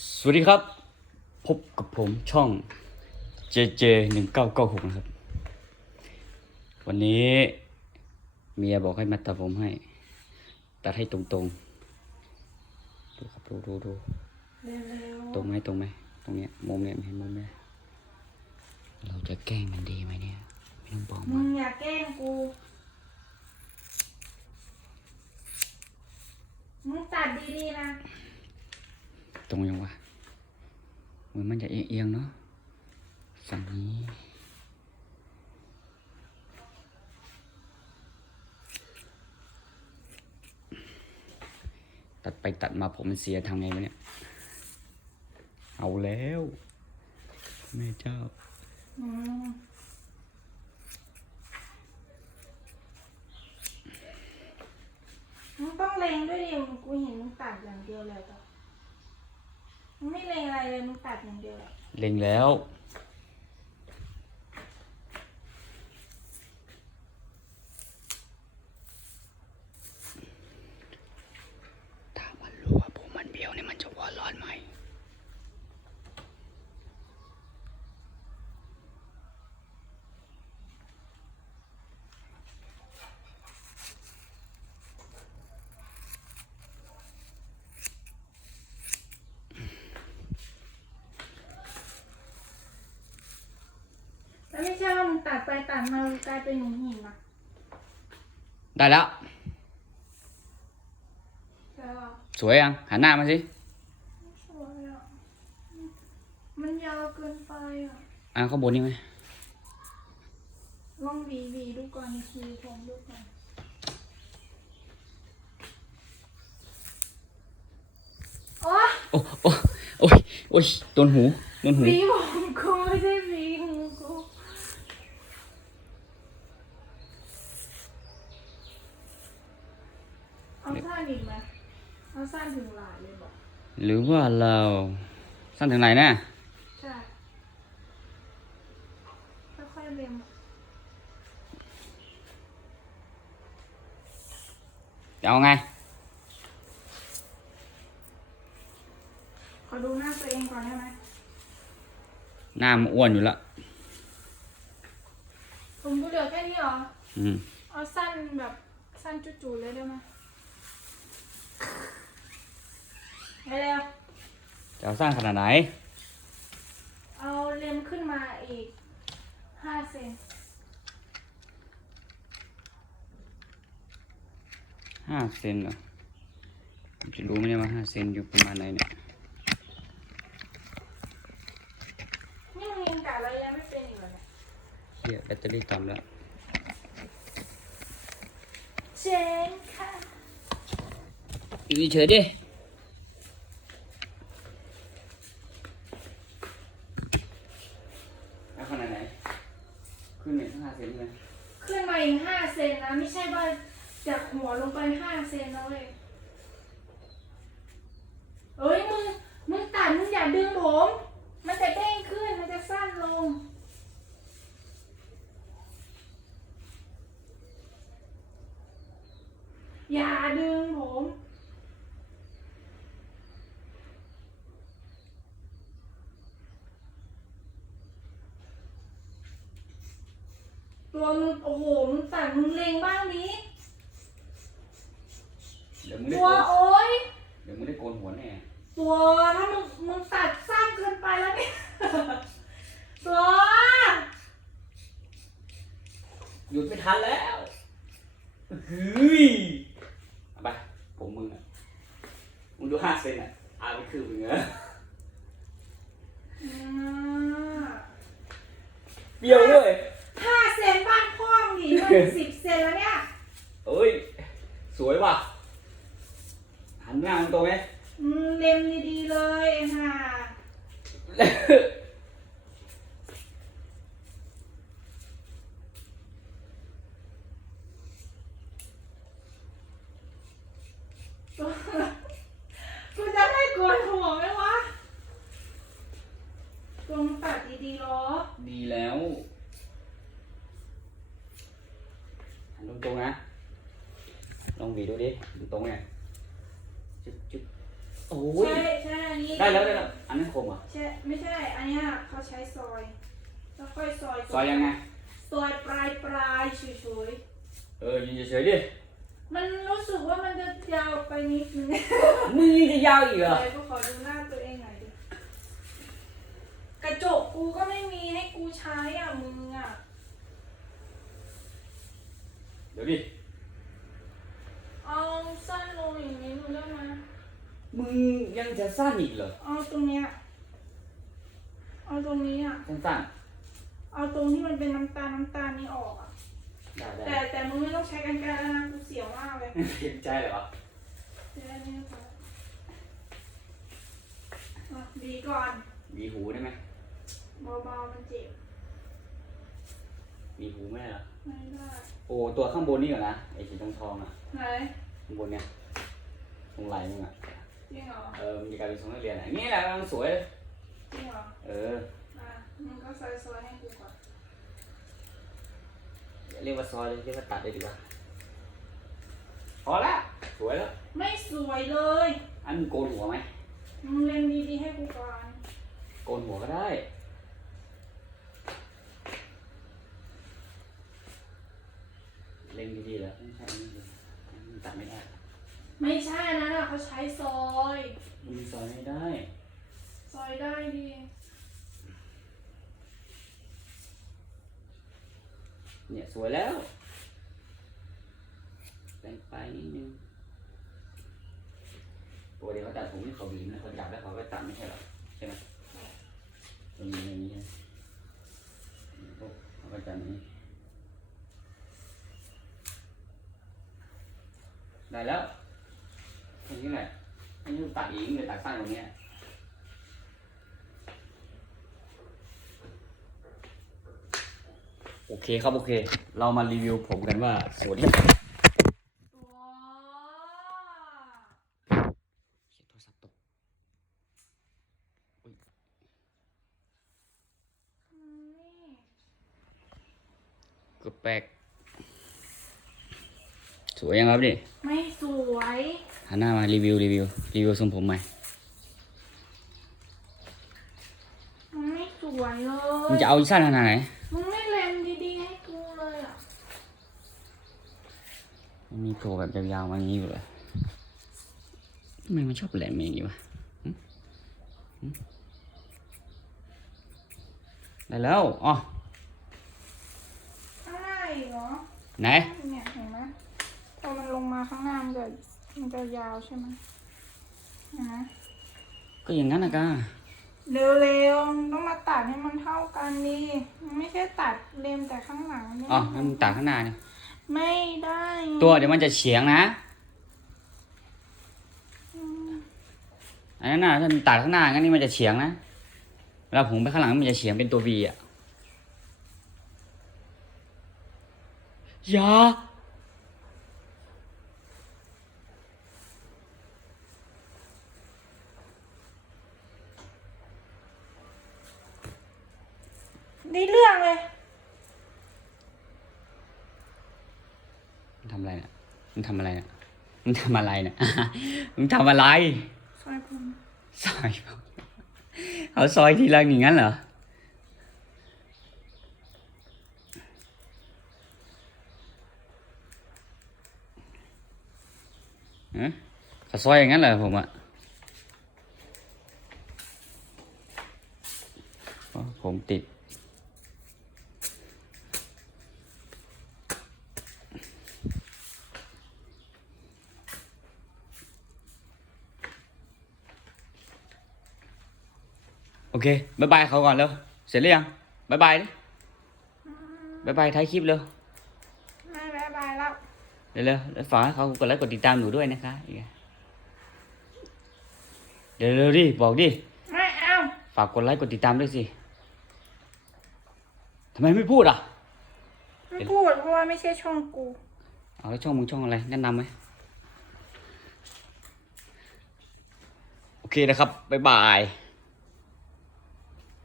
สวัสดีครับ พบกับผมช่อง JJ 1 9 9 6นะครับ วันนี้เมียบอกให้มาตัดผมให้ ตัดให้ตรงๆ ดูครับดูดูดูเร็วตรงไหมตรงไหมตรงเนี้ยมุมเนี้ยเห็นมุมเนี้ยเราจะแกล้งมันดีไหมเนี่ยไม่ต้องบอกๆมึมันงอย่าแกล้งกู มึงตัดดีๆนะ ตรงยังวะเหมือนมันจะเอียงๆเนาะฝั่งนี้ตัดไปตัดมาผมมันเสียทางไงวะเนี่ย เอาแล้ว แม่เจ้ามึงต้องเล็งด้วยดิมึงกูเห็นมึงตัดอย่างเดียวเลยต่อ ไม่เล็งอะไรเลยมึงตัดอย่างเดียวเลยเล็งแล้ว ถ้ามันรู้ว่าผมมันเบี้ยวเนี่ยมันจะหัวร้อนไหม แล้วไม่ใช่ว่ามึง ตัดไปตัดมากลายเป็นหนุ่มหินนะได้แล้ว ใช่ป่ะสวยยังหันหน้ามาสิไม่สวยอะมันยาวเกินไปอะ อ่าข้างบนนี่ไหมลองหวีหวีดูก่อนหวีผมดูก่อนโอ๊ยโอ้โอ้โอ้ยโอ้ยโดนหูโดนหู หวีผมกูไม่ใช่หวีหูกู เอาสั้นอีกไหมเอาสั้นถึงหลายเลยบอกหรือว่าเราสั้นถึงไหนนะใช่ค่อยๆเรียงจะเอาไง ขอดูหน้าตัวเองก่อนได้ไหมหน้ามันอ้วนอยู่แล้วผมกูเหลือแค่นี้เหรอ อืม เอาสั้นแบบสั้นจุ๋ๆเลยได้ไหม เร็วจะเอาสั้นขนาดไหน ๆเอาเลมขึ้นมาอีกห้าเซนห้าเซนเหรอผมจะรู้ไหมเนี่ยว่าห้าเซนอยู่ประมาณไหนเนี่ย นี่มึงยังกะอะไรยังไม่เป็นอีกเหรอเนี่ยเฮียแบตเตอรี่ต่ำแล้ว เจนค่ะอยู่เฉยๆดิแล้วขนาดไหน ขึ้ นเซนเลยขึ้นมาอีกห้าเซนนะ ไม่ใช่ว่าจากหัวลงไปห้าเซนนะเว้ยเอ้ยมึงมึงตัดมึงอย่าดึงผม มันจะเด้งขึ้นมันจะสั้นลง อย่าดึงผม มึงโอ้โหมึงตัดมึงเล็งบ้างนี้เดี๋ยวมึงได้ตัวโกนโอ๊ยเดี๋ยวมึงได้โกนหัวแน่ตัวถ้ามึงมึงตัดสั้นเกินไปแล้วเนี่ยตัวหยุดไม่ทันแล้วเฮ้ยเอาไปผมมึงอะมึงดูห้าเซนอะอาไปคือมึงอะอืมเบี้ยวด้วย ห้าเซนบ้านพ่องดิมัน สิบเซนแล้วเนี่ย เอ้ย สวยว่ะ หันหน้าตรงๆไหม อืมเล็มดีๆเลยไอ้ห่าตัวกูจะให้โกนหัวไหมวะตัวมึงตัดดีๆหรอ ดีแล้ว หันตรงๆนะ ลองหวีดูดิดูตรงไงจุ๊บจุ๊บโอ้ยใช่ใช่อันนี้ได้แล้วได้แล้วอันนั้นคมเหรอะใช่ไม่ใช่ อันเนี้ยเขาใช้ซอยแล้วค่อยซอยซอยยังไง ซอยปลายปลายๆเฉยเออยืนเฉยๆดิๆมันรู้สึกว่ามันจะยาวไปนิดนึงมึงยังจะยาวอีกเหรอเดี๋ยวกูขอดูหน้าตัวเองหน่อยดิกระจกกูก็ไม่มีให้กูใช้อะมึงอะ เดี๋ยวดิ เอาสั้นลงอย่างนี้ดูได้ไหม มึงยังจะสั้นอีกเหรอ เอาตรงเนี้ย เอาตรงนี้อะ สั้นเอาตรงที่มันเป็นน้ำตาลน้ำตาลนี่ออกอะ ๆ ได้ได้แต่แต่มึงไม่ต้องใช้กันไกรแล้วนะกูเสียวมากเลยเห็นใจเหรอเดี๋ยวอันนี้ก่อนอะดีก่อนมีหูได้ไหมเบาๆมันเจ็บมีหูไหมเหรอ ไม่ได้โอ้ตัวข้างบนนี่ก่อนนะ ไอ้สีทองทองๆอะไหนข้างบนเนี่ยตรงไหล่มึงอะ จริงเหรอเออมันจะกลายเป็นทรงนักเรียนอะนี่แหละกำลังสวยเลยจริงเหรอเออ อะมึงก็ซอยซอยๆให้กูก่อนอย่าเรียกว่าซอยเลยเรียกว่าตัดเลยดีกว่าพอละสวยแล้ว ไม่สวยเลยอันมึงโกนหัวไหมมึงเล็งดีๆให้กูก่อนโกนหัวก็ได้ เล็งดีๆแล้วไม่ใช่อันนี้เลยมันตัดไม่ได้ ไม่ใช่นะน่ะเขาใช้ซอย มันซอยไม่ได้ ซอยได้ดีเนี่ยสวยแล้วแบ่งไปนิดนึงปกติเขาตัดผมนี่เขาบีบนะเขาจับแล้วเขาก็ตัดไม่ใช่หรอใช่ไหมมันมีอย่างนี้นะพวกเขาก็จับอย่างนี้ได้แล้วแค่ นี้แหละไม่ต้องตัดอีกเลยตัดสั้นตรงเนี้ยโอเคครับโอเค เรามารีวิวผมกันว่าสวยที่ว้าเสียงโทรศัพท์ตกอืมนี่เกือบแปลกสวยยังครับดิไม่สวย หันหน้ามารีวิวรีวิวรีวิวทรงผมใหม่มันไม่สวยเลมึงยจะเอาอีสั้นขนาดไหนมึงไม่เล็งดีๆให้กูเลยอะมันมีโผล่แบบยาวๆมาอย่างนี้อยู่เลยทำไมมันชอบแหลมอย่างนี้วะหึหึได้แล้วอ๋อข้างหน้าอีกเหรอไหน เนี่ยเห็นไหมพอมันลงมาข้างหน้ามันจะ มันจะยาวใช่ไหมเห็นไหมก็อย่างนั้นนะกาเร็วๆมึงต้องมาตัดให้มันเท่ากันดิมันไม่ใช่ตัดเล็มแต่ข้างหลังเนี่ยอ๋อให้มึงตัดข้างหน้าเนี่ยไม่ได้ตัวเดี๋ยวมันจะเฉียงนะอืมอันนั้นน่ะถ้ามันตัดข้างหน้างั้นนี่มันจะเฉียงนะเวลาผมไปข้างหลังมันจะเฉียงเป็นตัว V อะอย่า ได้เรื่องเลยมึงทำอะไรเนี่ยมึงทำอะไรเนี่ยมึงทำอะไรเนี่ยมึงทำอะไร ซอยผมซอยผมเอาซอยทีละอย่างนั้นเหรอ ฮะเขาซอยอย่างนั้นเหรอผมอะอ๋อผมติด โอเคบายบายเขาก่อนเร็วเสร็จหรือยังบายบายดิบายบายท้ายคลิปเร็วไม่บายบายแล้วเร็วๆแล้วฝากให้เขากดไลค์กดติดตามหนูด้วยนะคะอีกอะเดี๋ยวเร็วๆดิบอกดิไม่เอาฝากกดไลค์กดติดตามด้วยสิทำไมไม่พูดอะไม่พูดเพราะว่าไม่ใช่ช่องกูเอาแล้วช่องมึงช่องอะไรแนะนำไหมโอเคนะครับบ๊ายบาย